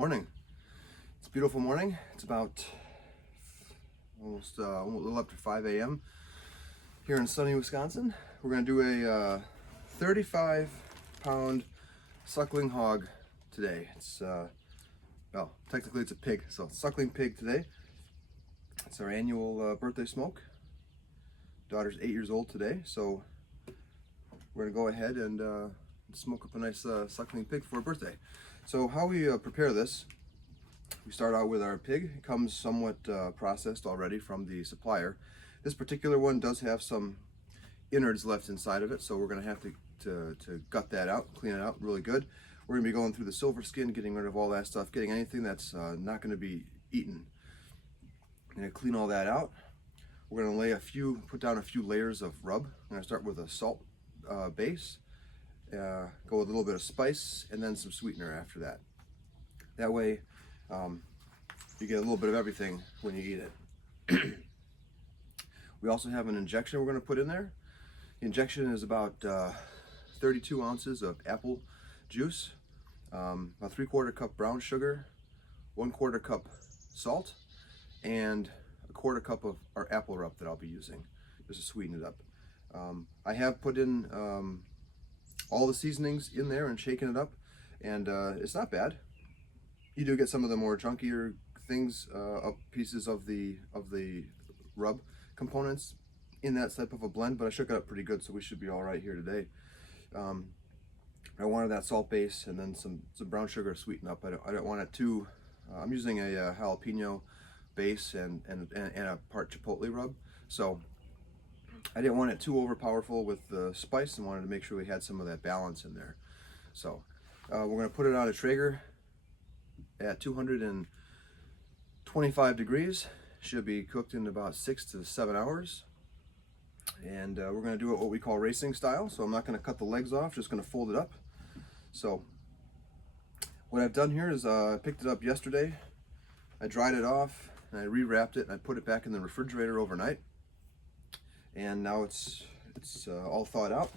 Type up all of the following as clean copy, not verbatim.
Morning. It's a beautiful morning. It's about almost a little after 5 a.m. here in sunny Wisconsin. We're going to do a 35-pound suckling hog today. It's well, technically it's a pig, so suckling pig today. It's our annual birthday smoke. Daughter's 8 years old today, so we're going to go ahead and smoke up a nice suckling pig for her birthday. So how we prepare this, we start out with our pig. It comes somewhat processed already from the supplier. This particular one does have some innards left inside of it, so we're going to have to gut that out, clean it out really good. We're going to be going through the silver skin, getting rid of all that stuff, getting anything that's not going to be eaten. I'm going to clean all that out. We're going to put down a few layers of rub. I'm going to start with a salt base. Go with a little bit of spice and then some sweetener after that. That way you get a little bit of everything when you eat it. We also have an injection we're going to put in there. The injection is about 32 ounces of apple juice, about 3/4 cup brown sugar, 1/4 cup salt, and a 1/4 cup of our apple rub that I'll be using just to sweeten it up. I have put in all the seasonings in there and shaken it up, and it's not bad. You do get some of the more chunkier things, pieces of the rub components in that type of a blend, but I shook it up pretty good, so we should be all right here today. I wanted that salt base and then some brown sugar to sweeten up. I don't want it too. I'm using a jalapeno base and a part chipotle rub, so I didn't want it too overpowerful with the spice and wanted to make sure we had some of that balance in there. So we're going to put it on a Traeger at 225 degrees. Should be cooked in about 6 to 7 hours. And we're going to do it what we call racing style. So I'm not going to cut the legs off, just going to fold it up. So what I've done here is I picked it up yesterday. I dried it off and I rewrapped it and I put it back in the refrigerator overnight. And now it's all thawed out,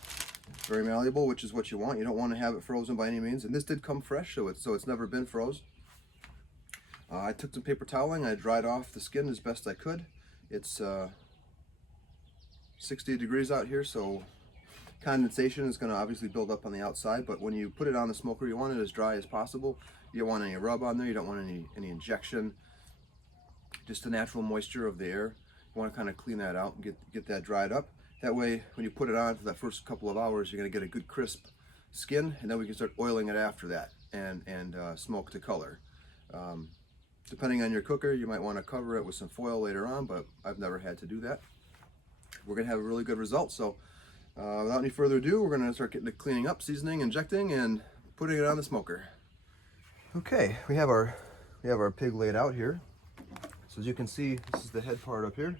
very malleable, which is what you want. You don't want to have it frozen by any means. And this did come fresh, so it's never been froze. I took some paper toweling, I dried off the skin as best I could. It's 60 degrees out here, so condensation is going to obviously build up on the outside. But when you put it on the smoker, you want it as dry as possible. You don't want any rub on there. You don't want any injection. Just the natural moisture of the air. You want to kind of clean that out and get that dried up. That way, when you put it on for that first couple of hours, you're going to get a good crisp skin, and then we can start oiling it after that and smoke to color. Depending on your cooker, you might want to cover it with some foil later on, but I've never had to do that. We're going to have a really good result. So without any further ado, we're going to start getting the cleaning up, seasoning, injecting, and putting it on the smoker. Okay, we have our pig laid out here. So as you can see, this is the head part up here.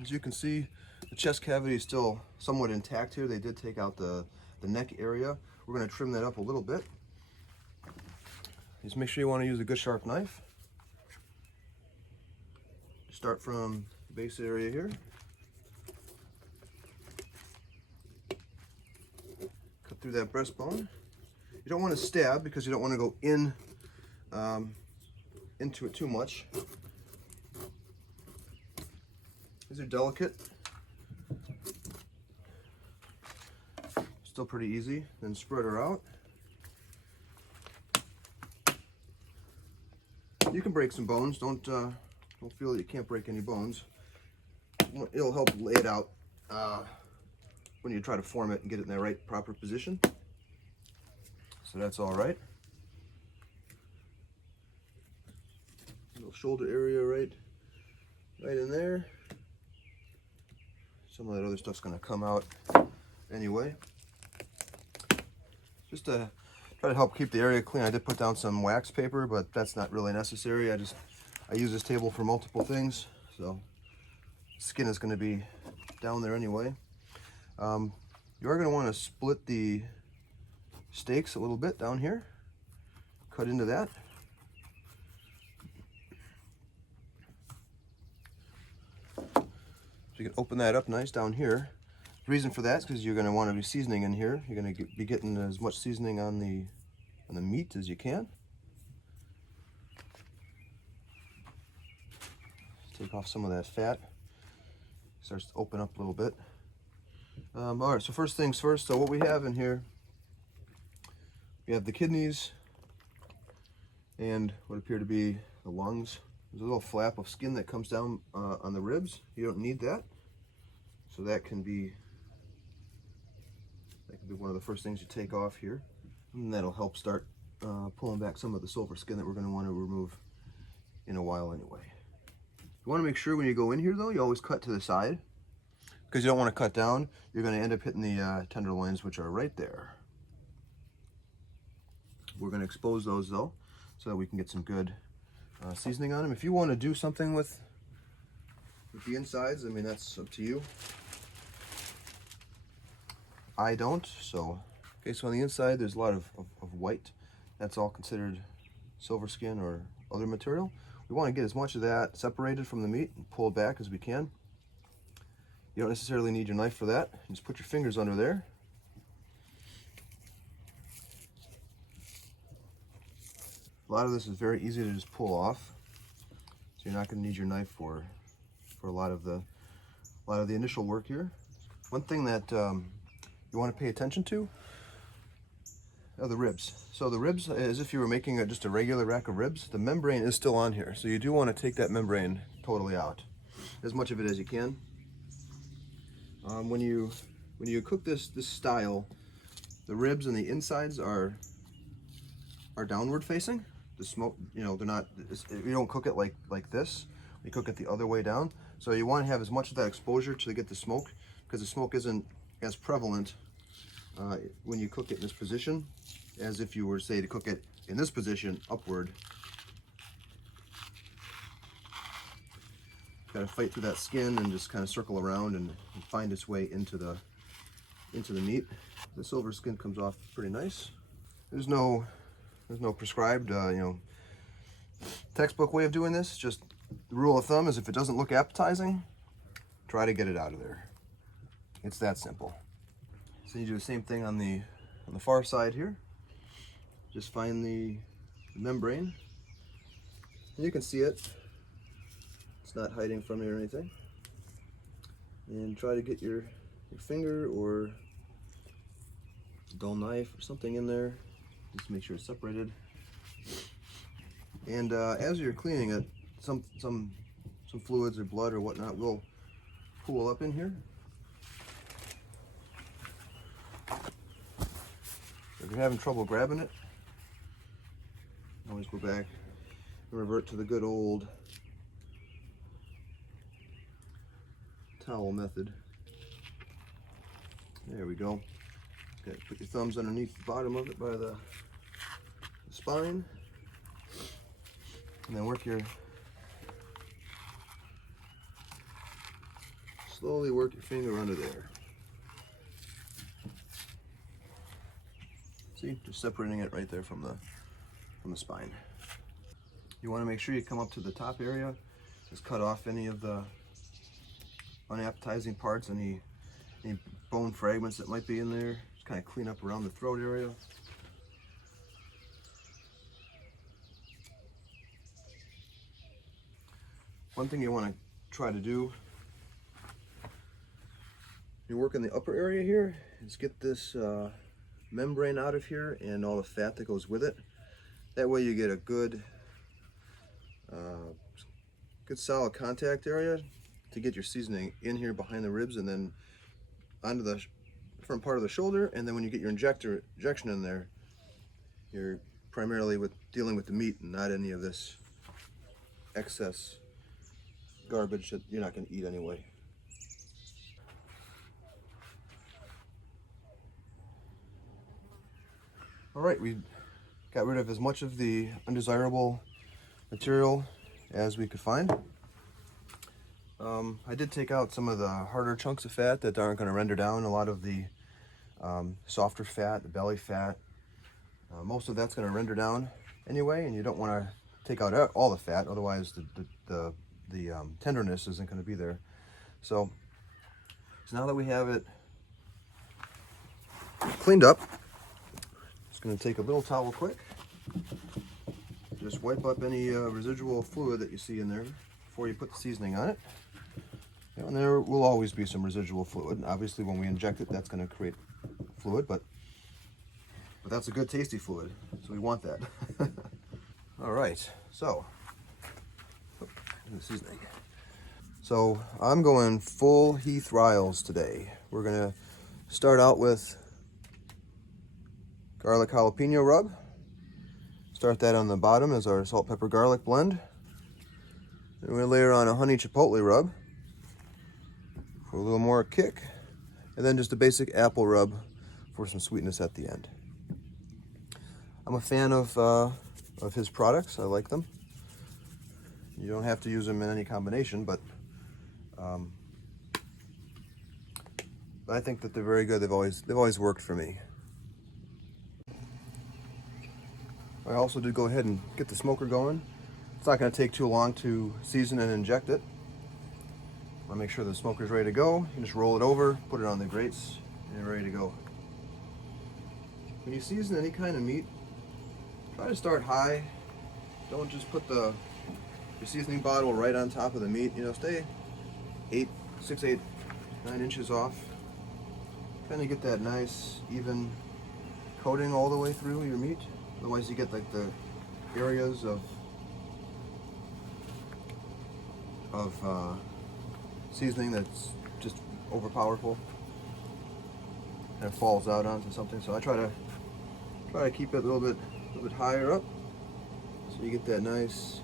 As you can see, the chest cavity is still somewhat intact here. They did take out the neck area. We're going to trim that up a little bit. Just make sure you want to use a good sharp knife. Start from the base area here. Cut through that breastbone. You don't want to stab because you don't want to go in into it too much. These are delicate. Still pretty easy. Then spread her out. You can break some bones. Don't feel that you can't break any bones. It'll help lay it out when you try to form it and get it in the right proper position. So that's all right. Little shoulder area right in there. Some of that other stuff's going to come out anyway. Just to try to help keep the area clean, I did put down some wax paper, but that's not really necessary. I use this table for multiple things, so skin is going to be down there anyway. You are going to want to split the steaks a little bit down here. Cut into that. So you can open that up nice down here. The reason for that is because you're going to want to be seasoning in here. You're going to be getting as much seasoning on the meat as you can. Take off some of that fat. Starts to open up a little bit. All right, so first things first. So what we have in here, we have the kidneys and what appear to be the lungs. There's a little flap of skin that comes down on the ribs. You don't need that. So that can be one of the first things you take off here. And that'll help start pulling back some of the silver skin that we're going to want to remove in a while anyway. You want to make sure when you go in here though, you always cut to the side, because you don't want to cut down. You're going to end up hitting the tenderloins, which are right there. We're going to expose those though, so that we can get some good seasoning on them. If you want to do something with the insides, I mean, that's up to you. I don't, so. Okay, so on the inside, there's a lot of white. That's all considered silver skin or other material. We want to get as much of that separated from the meat and pull it back as we can. You don't necessarily need your knife for that. Just put your fingers under there. A lot of this is very easy to just pull off, so you're not going to need your knife for a lot of the initial work here. One thing that you want to pay attention to are the ribs. So the ribs, as if you were making just a regular rack of ribs, the membrane is still on here. So you do want to take that membrane totally out, as much of it as you can. When you cook this style, the ribs and the insides are downward facing. The smoke, you know, they're not. You don't cook it like this. You cook it the other way down. So you want to have as much of that exposure to get the smoke, because the smoke isn't as prevalent when you cook it in this position as if you were, say, to cook it in this position upward. Got to fight through that skin and just kind of circle around and find its way into the meat. The silver skin comes off pretty nice. There's no prescribed textbook way of doing this. Just the rule of thumb is, if it doesn't look appetizing, try to get it out of there. It's that simple. So you do the same thing on the far side here. Just find the membrane. And you can see it. It's not hiding from you or anything. And try to get your finger or a dull knife or something in there. Just make sure it's separated. And as you're cleaning it, some fluids or blood or whatnot will pool up in here. If you're having trouble grabbing it, always go back and revert to the good old towel method. There we go. Okay, put your thumbs underneath the bottom of it by the spine, and then slowly work your finger under there. See, just separating it right there from the spine. You want to make sure you come up to the top area, just cut off any of the unappetizing parts, any bone fragments that might be in there. Just kind of clean up around the throat area. One thing you want to try to do, you work in the upper area here, is get this membrane out of here and all the fat that goes with it. That way you get a good solid contact area to get your seasoning in here behind the ribs and then onto the front part of the shoulder. And then when you get your injection in there, you're primarily dealing with the meat and not any of this excess garbage that you're not going to eat anyway. All right, we got rid of as much of the undesirable material as we could find. I did take out some of the harder chunks of fat that aren't going to render down. A lot of the softer fat, the belly fat, most of that's going to render down anyway, and you don't want to take out all the fat, otherwise the tenderness isn't going to be there. So now that we have it cleaned up, just going to take a little towel quick, just wipe up any residual fluid that you see in there before you put the seasoning on it. And there will always be some residual fluid. Obviously, when we inject it, that's going to create fluid, but that's a good tasty fluid, so we want that. All right, so the seasoning. So I'm going full Heath Riles today. We're going to start out with garlic jalapeno rub. Start that on the bottom as our salt, pepper, garlic blend. Then we layer on a honey chipotle rub for a little more kick. And then just a basic apple rub for some sweetness at the end. I'm a fan of his products. I like them. You don't have to use them in any combination, but I think that they're very good. They've always worked for me. I also did go ahead and get the smoker going. It's not going to take too long to season and inject it. I'll make sure the smoker's ready to go. You just roll it over, put it on the grates, and you're ready to go. When you season any kind of meat, try to start high. Don't just put your seasoning bottle right on top of the meat. You know, stay 6, 8, 9 inches off. Kind of get that nice, even coating all the way through your meat. Otherwise you get like the areas of seasoning that's just overpowerful. Kind of falls out onto something. So I try to keep it a little bit higher up, so you get that nice,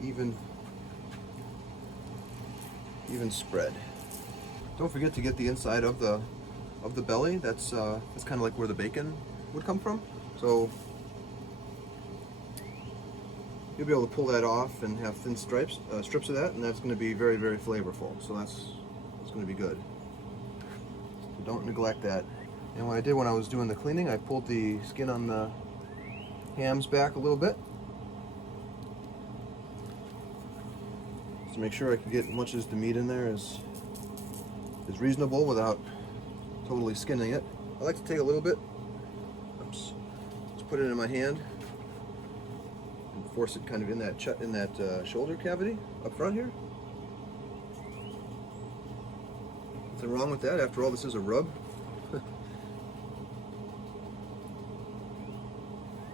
even spread. Don't forget to get the inside of the belly. That's kind of like where the bacon would come from. So you'll be able to pull that off and have thin strips of that, and that's going to be very, very flavorful. So that's going to be good. So don't neglect that. And what I did when I was doing the cleaning, I pulled the skin on the hams back a little bit, just to make sure I can get as much as the meat in there as reasonable without totally skinning it. I like to take a little bit, just put it in my hand and force it kind of in that shoulder cavity up front here. Nothing wrong with that. After all, this is a rub.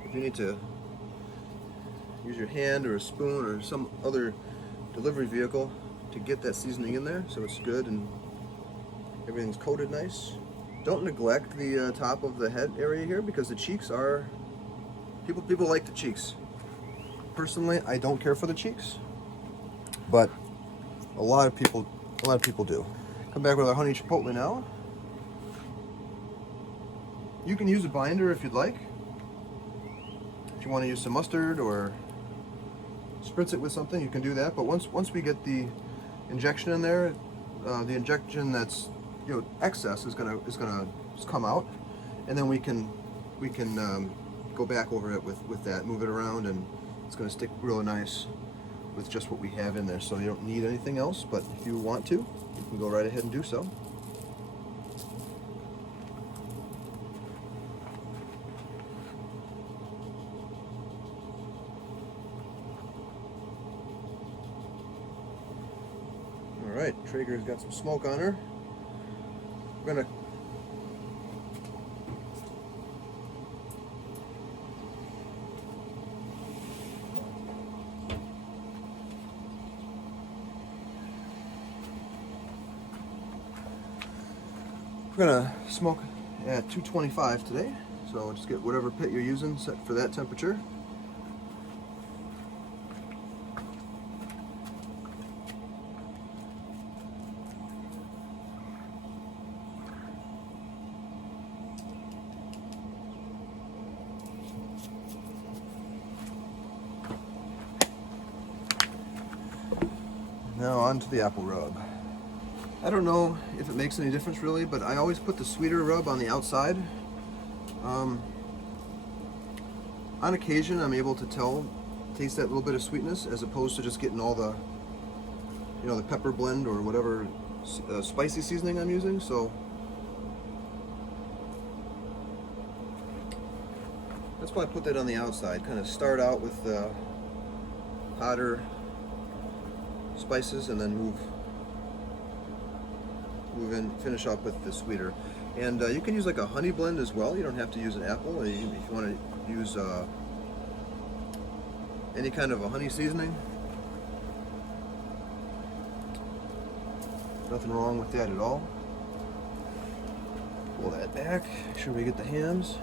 If you need to use your hand or a spoon or some other delivery vehicle to get that seasoning in there so it's good and everything's coated nice. Don't neglect the top of the head area here, because the cheeks are, people like the cheeks. Personally, I don't care for the cheeks, but a lot of people do. Come back with our honey chipotle now. You can use a binder if you'd like. If you want to use some mustard or spritz it with something, you can do that. But once we get the injection in there, the injection that's excess is gonna just come out, and then we can go back over it with that, move it around, and it's gonna stick really nice with just what we have in there. So you don't need anything else, but if you want to, you can go right ahead and do so. All right, Traeger's got some smoke on her. We're gonna smoke at 225 today. So just get whatever pit you're using set for that temperature. Now on to the apple rub. I don't know if it makes any difference really, but I always put the sweeter rub on the outside. On occasion, I'm able to taste that little bit of sweetness, as opposed to just getting all the, the pepper blend or whatever spicy seasoning I'm using. So that's why I put that on the outside. Kind of start out with the hotter spices, and then move in, finish up with the sweeter. And you can use like a honey blend as well. You don't have to use an apple. If you want to use any kind of a honey seasoning, nothing wrong with that at all. Pull that back, make sure we get the hams.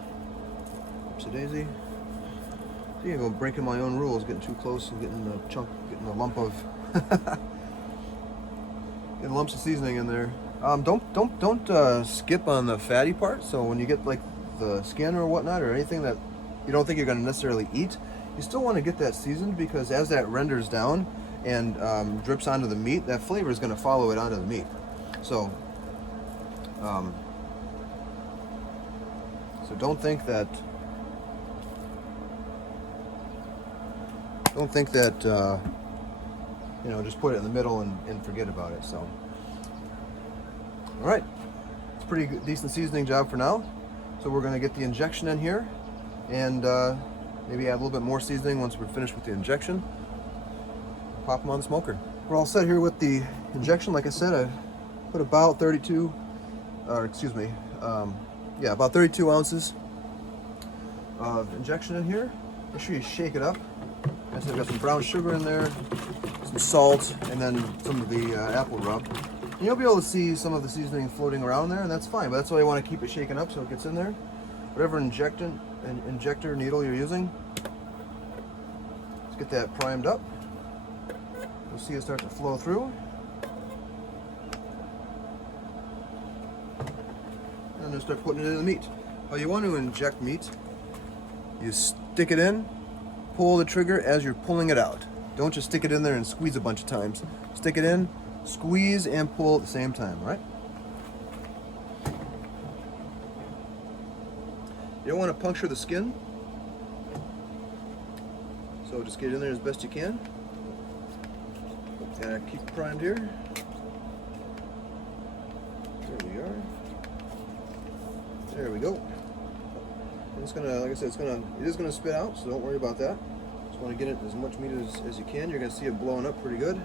Oopsie daisy. See, I'm breaking my own rules, getting too close and getting a lump of getting lumps of seasoning in there. Don't skip on the fatty part. So when you get like the skin or whatnot, or anything that you don't think you're going to necessarily eat, you still want to get that seasoned, because as that renders down and drips onto the meat, that flavor is going to follow it onto the meat. So, don't think that just put it in the middle and forget about it. So, all right, it's a pretty good, decent seasoning job for now. So we're going to get the injection in here, and maybe add a little bit more seasoning once we're finished with the injection. Pop them on the smoker. We're all set here with the injection. Like I said, I put about 32 ounces of injection in here. Make sure you shake it up. I've got some brown sugar in there, some salt, and then some of the apple rub. And you'll be able to see some of the seasoning floating around there, and that's fine, but that's why you want to keep it shaken up so it gets in there. Whatever injector needle you're using, let's get that primed up. You'll see it start to flow through. And then start putting it in the meat. How you want to inject meat, you stick it in, pull the trigger as you're pulling it out. Don't just stick it in there and squeeze a bunch of times. Stick it in, squeeze, and pull at the same time, right? You don't want to puncture the skin, so just get it in there as best you can. Keep it primed here. There we are. There we go. And it's gonna, like I said, it is gonna spit out, so don't worry about that. Just want to get it as much meat as you can. You're gonna see it blowing up pretty good.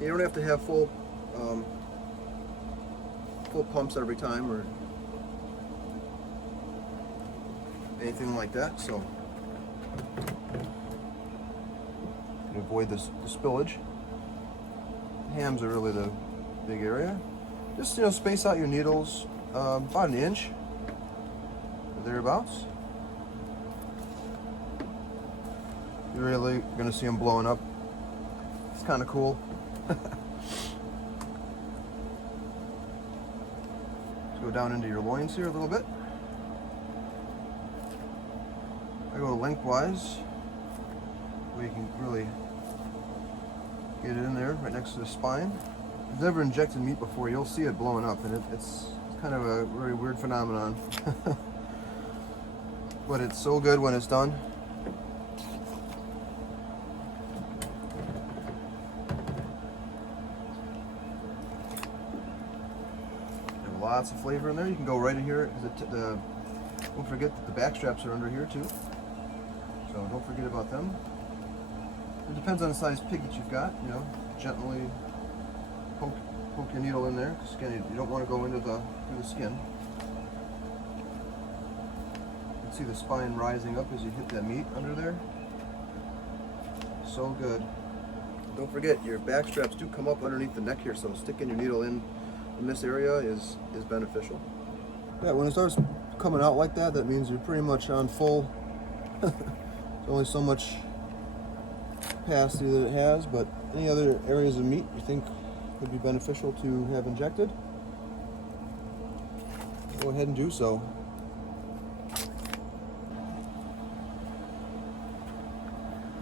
You don't have to have full pumps every time or anything like that, so you can avoid the spillage. Hams are really the big area. Just space out your needles about an inch or thereabouts. You're really going to see them blowing up. It's kind of cool. Let's go down into your loins here a little bit. I go lengthwise, where you can really get it in there right next to the spine. If you've ever injected meat before, you'll see it blowing up, and it's kind of a very weird phenomenon. But it's so good when it's done. Lots of flavor in there. You can go right in here. Don't forget that the back straps are under here too, so don't forget about them. It depends on the size pig that you've got. Gently poke your needle in there, because again, you don't want to go through the skin. You can see the spine rising up as you hit that meat under there. So good. Don't forget, your back straps do come up underneath the neck here, so sticking your needle in this area is beneficial. Yeah, when it starts coming out like that, that means you're pretty much on full. There's only so much capacity that it has, but any other areas of meat you think would be beneficial to have injected, go ahead and do so.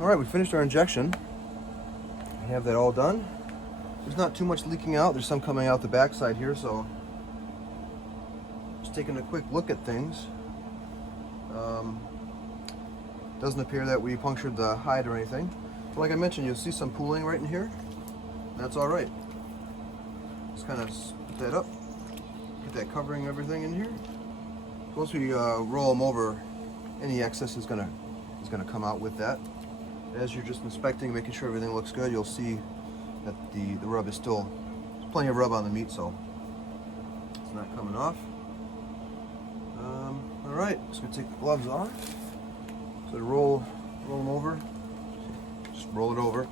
All right, we finished our injection. We have that all done. There's not too much leaking out. There's some coming out the backside here, so just taking a quick look at things. Doesn't appear that we punctured the hide or anything. But like I mentioned, you'll see some pooling right in here. That's all right. Just kind of put that up, get that covering everything in here. Once we roll them over, any excess is gonna come out with that. as you're just inspecting, making sure everything looks good, you'll see that the rub is still, there's plenty of rub on the meat, so it's not coming off. All right, just gonna take the gloves off. So to roll them over, just roll it over.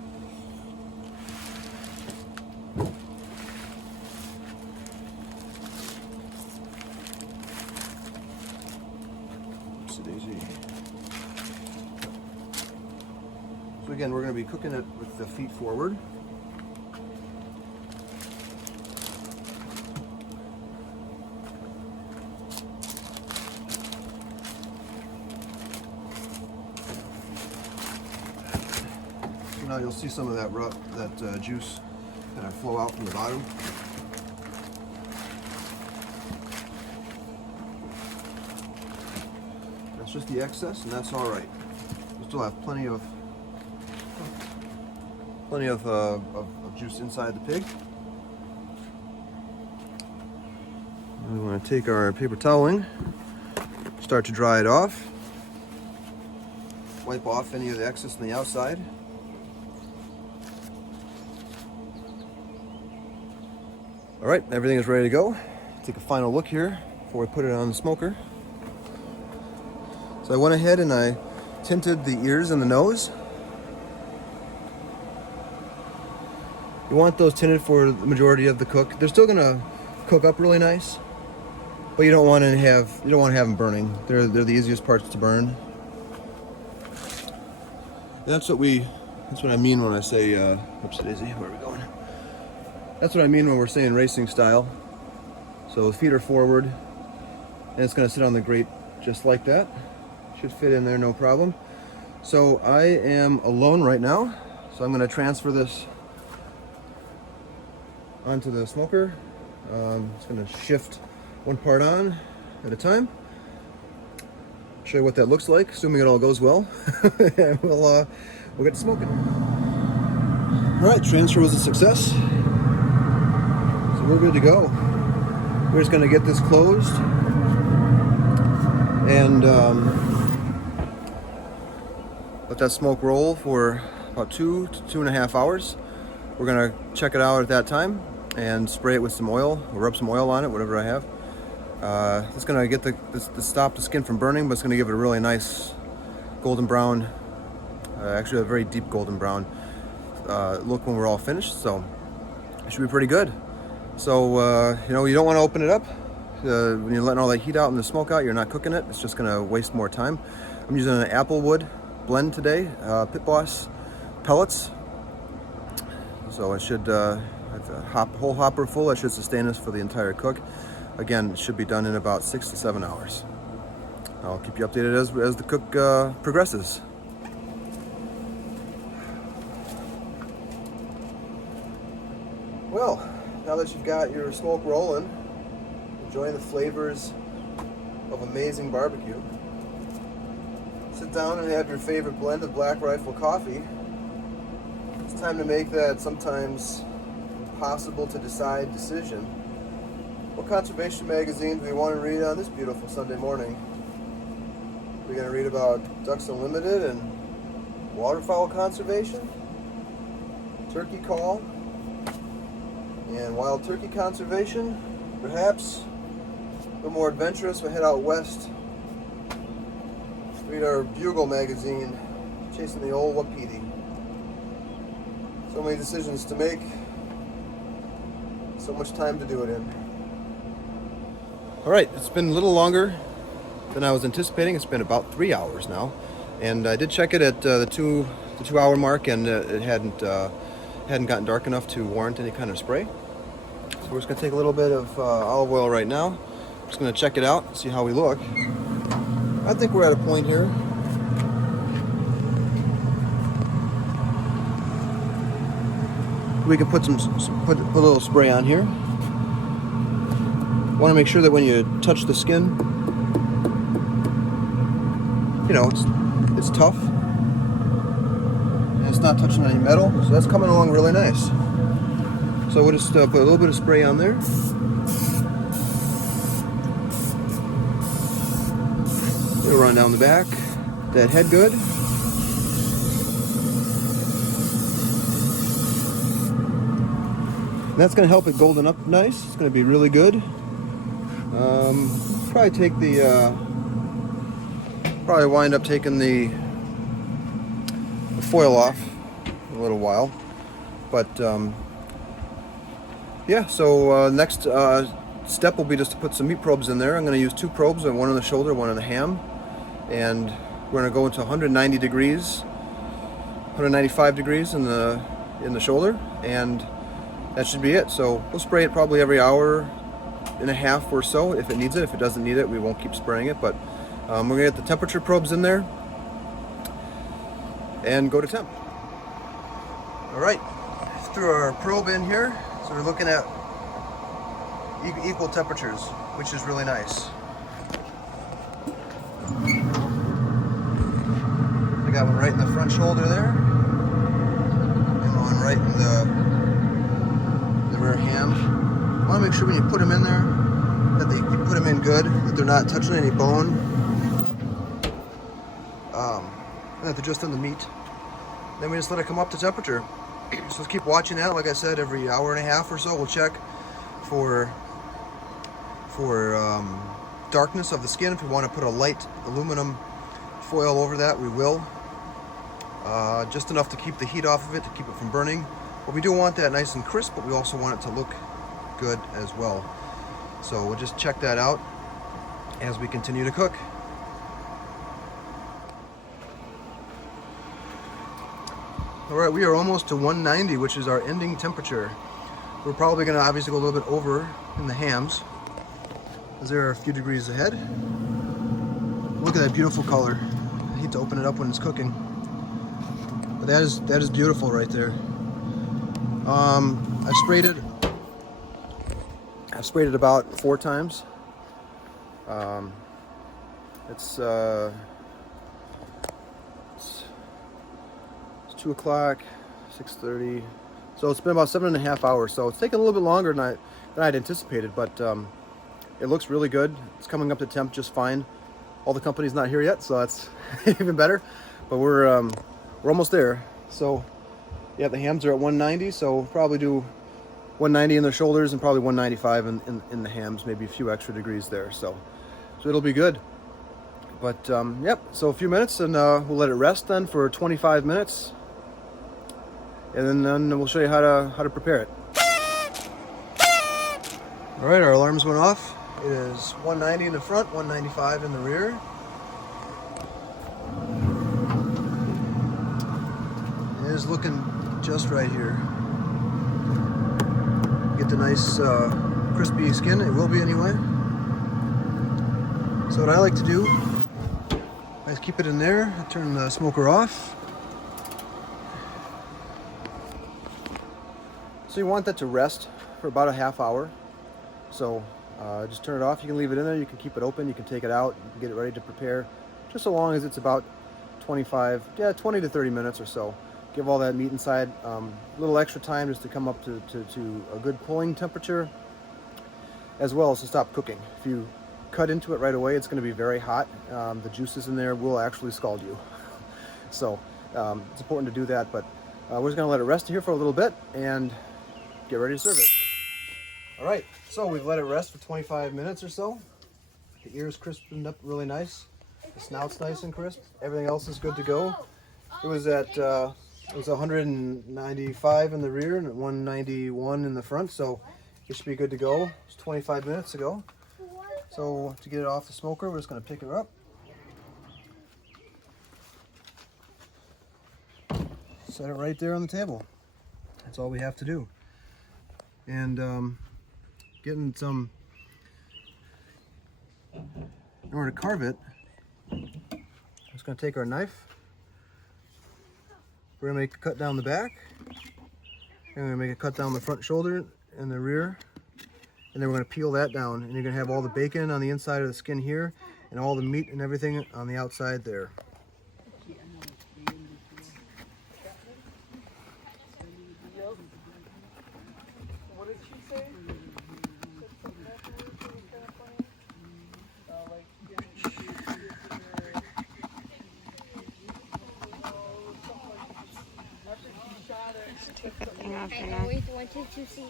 So again, we're going to be cooking it with the feet forward. So now you'll see some of that juice kind of flow out from the bottom. That's just the excess, and that's all right. We still have plenty of juice inside the pig. We want to take our paper toweling, start to dry it off, wipe off any of the excess on the outside. All right, everything is ready to go. Take a final look here before we put it on the smoker. So I went ahead and I tinted the ears and the nose. You want those tinted for the majority of the cook. They're still gonna cook up really nice, but you don't want to have them burning. They're the easiest parts to burn. That's what I mean when I say oops daisy, where are we going? That's what I mean when we're saying racing style. So the feet are forward, and it's gonna sit on the grate just like that. Should fit in there no problem. So I am alone right now, so I'm gonna transfer this onto the smoker. It's going to shift one part on at a time. Show you what that looks like, assuming it all goes well. And we'll get to smoking. All right, transfer was a success. So we're good to go. We're just going to get this closed and let that smoke roll for about 2 to 2.5 hours. We're going to check it out at that time and spray it with some oil, or rub some oil on it, whatever I have. It's going to get the stop the skin from burning, but it's going to give it a really nice golden brown, actually a very deep golden brown look when we're all finished. So it should be pretty good. So you don't want to open it up when you're letting all that heat out and the smoke out. You're not cooking it. It's just going to waste more time. I'm using an applewood blend today, Pit Boss pellets. So it should, whole hopper full, it should sustain us for the entire cook. Again, it should be done in about 6 to 7 hours. I'll keep you updated as the cook progresses. Well, now that you've got your smoke rolling, enjoying the flavors of amazing barbecue, sit down and have your favorite blend of Black Rifle coffee. It's time to make that sometimes impossible to decide decision. What conservation magazine do we want to read on this beautiful Sunday morning? We're going to read about Ducks Unlimited and waterfowl conservation, turkey call, and wild turkey conservation. Perhaps a little more adventurous, we'll head out west, read our Bugle magazine, chasing the old wapiti. So many decisions to make, so much time to do it in. All right, it's been a little longer than I was anticipating. It's been about 3 hours now, and I did check it at the 2 hour mark, and it hadn't gotten dark enough to warrant any kind of spray. So we're just gonna take a little bit of olive oil right now. Just gonna check it out, see how we look. I think we're at a point here. We can put a little spray on here. Want to make sure that when you touch the skin, it's tough and it's not touching any metal. So that's coming along really nice. So we'll just put a little bit of spray on there. We'll run down the back. That head good. And that's going to help it golden up nice. It's going to be really good. Probably take the, probably wind up taking the foil off in a little while. But yeah, so next step will be just to put some meat probes in there. I'm going to use 2 probes, one on the shoulder, one on the ham. And we're going to go into 190 degrees, 195 degrees in the shoulder, and that should be it. So we'll spray it probably every hour and a half or so if it needs it. If it doesn't need it, we won't keep spraying it. But we're going to get the temperature probes in there and go to temp. All right, threw our probe in here. So we're looking at equal temperatures, which is really nice. I got one right in the front shoulder there, and one right in the rear ham. I want to make sure when you put them in there that you put them in good, that they're not touching any bone, that they're just in the meat. Then we just let it come up to temperature. So let's keep watching that. Like I said, every hour and a half or so we'll check for darkness of the skin. If we want to put a light aluminum foil over that, we will. Just enough to keep the heat off of it, to keep it from burning. But we do want that nice and crisp, but we also want it to look good as well. So we'll just check that out as we continue to cook. All right, we are almost to 190, which is our ending temperature. We're probably going to obviously go a little bit over in the hams, as they're a few degrees ahead. Look at that beautiful color. I hate to open it up when it's cooking, but that is beautiful right there. I've sprayed it about 4 times. It's 2 o'clock, 6:30. So it's been about 7.5 hours. So it's taken a little bit longer than I'd anticipated, but it looks really good. It's coming up to temp just fine. All the company's not here yet, so that's even better. But we're almost there. So yeah, the hams are at 190. So we'll probably do 190 in the shoulders and probably 195 in the hams, maybe a few extra degrees there. So it'll be good. But yep. So a few minutes, and we'll let it rest then for 25 minutes. And then we'll show you how to prepare it. All right, our alarms went off. It is 190 in the front, 195 in the rear. It is looking just right here. Get the nice crispy skin. It will be anyway. So what I like to do is keep it in there. I turn the smoker off. So you want that to rest for about a half hour. So just turn it off. You can leave it in there. You can keep it open. You can take it out. You can get it ready to prepare. Just so long as it's about 20 to 30 minutes or so. Give all that meat inside a little extra time just to come up to a good pulling temperature, as well as to stop cooking. If you cut into it right away, it's going to be very hot. The juices in there will actually scald you. So it's important to do that. But we're just going to let it rest here for a little bit and get ready to serve it. All right, so we've let it rest for 25 minutes or so. The ears crispened up really nice. The snout's nice and crisp. Everything else is good to go. It was at 195 in the rear and 191 in the front, so it should be good to go. It's 25 minutes ago. So to get it off the smoker, we're just going to pick her up. Set it right there on the table. That's all we have to do. And getting some, in order to carve it, I'm just going to take our knife. We're going to make a cut down the back. And we're going to make a cut down the front shoulder and the rear. And then we're going to peel that down. And you're going to have all the bacon on the inside of the skin here and all the meat and everything on the outside there. What did she say? Take something out. off I right now. always wanted to see it.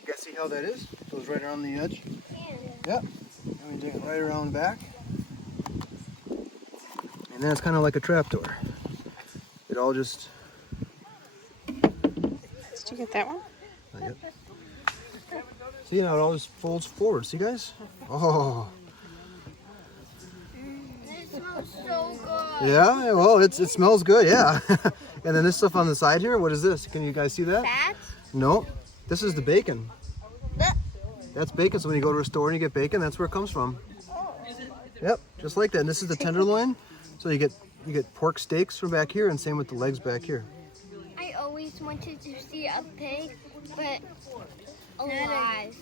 You guys see how that is? Goes right around the edge. Yeah. Yep. And we take it right around back. And then it's kind of like a trapdoor. It all just... Did you get that one? Not yet. See how it all just folds forward. See, guys? Oh. It smells so good. Yeah, well, it smells good, yeah. And then this stuff on the side here, what is this? Can you guys see that? Fat? No, this is the bacon. That's bacon, so when you go to a store and you get bacon, that's where it comes from. Yep, just like that. And this is the tenderloin, so you get pork steaks from back here, and same with the legs back here. I always wanted to see a pig, but alive.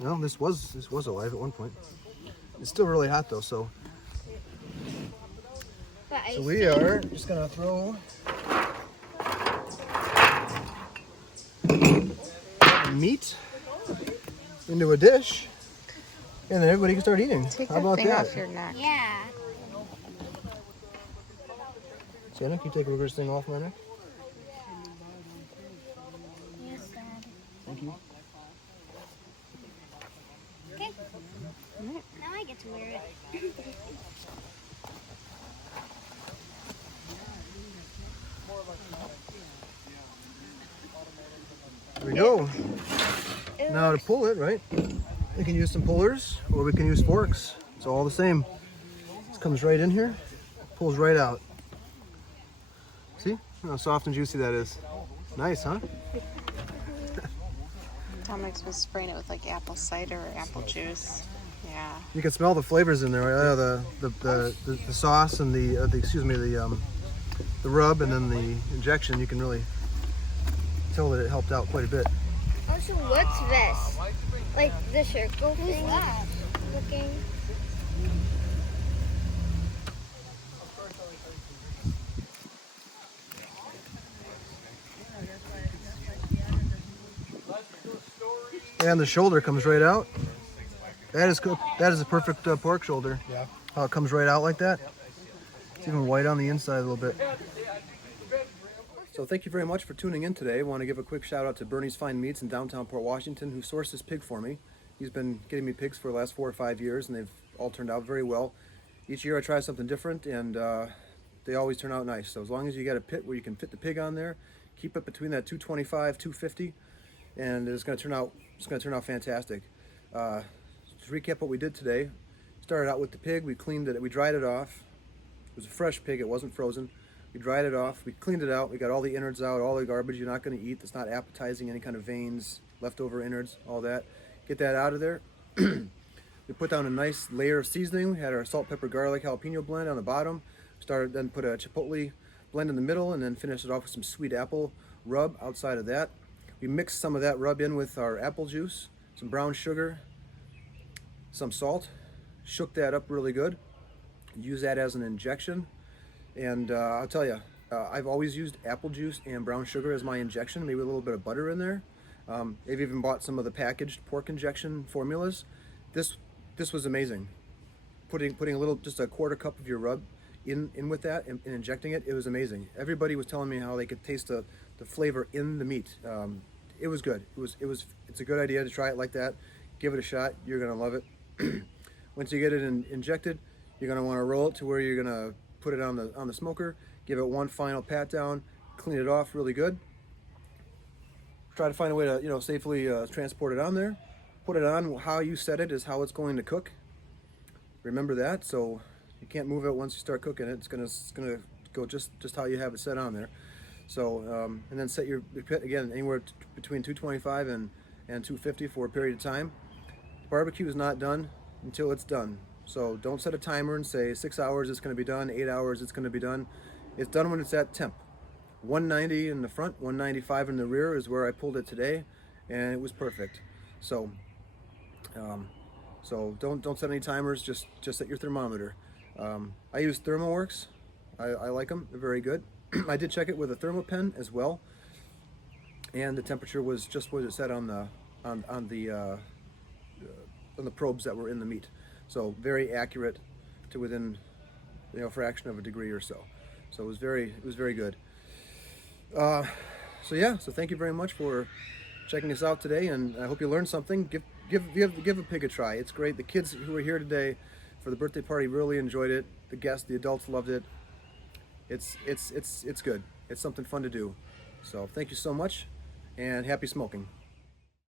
Well, this was alive at one point. It's still really hot though, so But I we are just gonna throw meat into a dish, and then everybody can start eating. Take How that about thing that? off your neck. Yeah. Santa, can you take Ruger's thing off my neck? Yes, Dad. Thank you. Okay. Now I get to wear it. There we go. It Now to pull it, right? We can use some pullers, or we can use forks. It's all the same. This comes right in here, pulls right out. See how soft and juicy that is? Nice, huh? Dominic's was spraying it with like apple cider or apple juice. Yeah. You can smell the flavors in there. Right? The sauce and the rub and then the injection. You can really tell that it helped out quite a bit. Also, what's this? Like the circle thing? Looking. And the shoulder comes right out. That is cooked. That is a perfect pork shoulder. Yeah. How it comes right out like that. It's even white on the inside a little bit. So thank you very much for tuning in today. I want to give a quick shout out to Bernie's Fine Meats in downtown Port Washington, who sourced this pig for me. He's been getting me pigs for the last 4 or 5 years, and they've all turned out very well. Each year I try something different, and they always turn out nice. So as long as you got a pit where you can fit the pig on there, keep it between that 225, 250, and it's going to turn out fantastic. To recap what we did today, started out with the pig. We cleaned it. We dried it off. It was a fresh pig. It wasn't frozen. We dried it off. We cleaned it out. We got all the innards out, all the garbage you're not going to eat that's not appetizing, any kind of veins, leftover innards, all that. Get that out of there. We put down a nice layer of seasoning. We had our salt, pepper, garlic, jalapeno blend on the bottom. Started then put a chipotle blend in the middle, and then finished it off with some sweet apple rub outside of that. We mixed some of that rub in with our apple juice, some brown sugar, some salt, shook that up really good. Use that as an injection. And I'll tell you, I've always used apple juice and brown sugar as my injection, maybe a little bit of butter in there. They've even bought some of the packaged pork injection formulas. This was amazing. Putting a little, just a quarter cup of your rub in with that and injecting it, it was amazing. Everybody was telling me how they could taste the flavor in the meat. It was good. It's a good idea to try it like that. Give it a shot. You're gonna love it. Once you get it injected, you're gonna want to roll it to where you're gonna put it on the smoker. Give it one final pat down. Clean it off really good. Try to find a way to safely transport it on there. Put it on. How you set it is how it's going to cook. Remember that. So you can't move it once you start cooking it. It's gonna go just how you have it set on there. So and then set your pit again anywhere between 225 and 250 for a period of time. Barbecue is not done until it's done. So don't set a timer and say 6 hours it's going to be done, 8 hours it's going to be done. It's done when it's at temp. 190 in the front, 195 in the rear is where I pulled it today, and it was perfect. So don't set any timers. Just set your thermometer. I use ThermoWorks. I like them. They're very good. I did check it with a thermopen as well, and the temperature was just what it said on the probes that were in the meat. So very accurate to within, you know, a fraction of a degree or so. So it was very good. So yeah, so thank you very much for checking us out today, and I hope you learned something. Give a pig a try. It's great. The kids who were here today for the birthday party really enjoyed it. The guests, the adults loved it. It's good. It's something fun to do. So thank you so much, and happy smoking.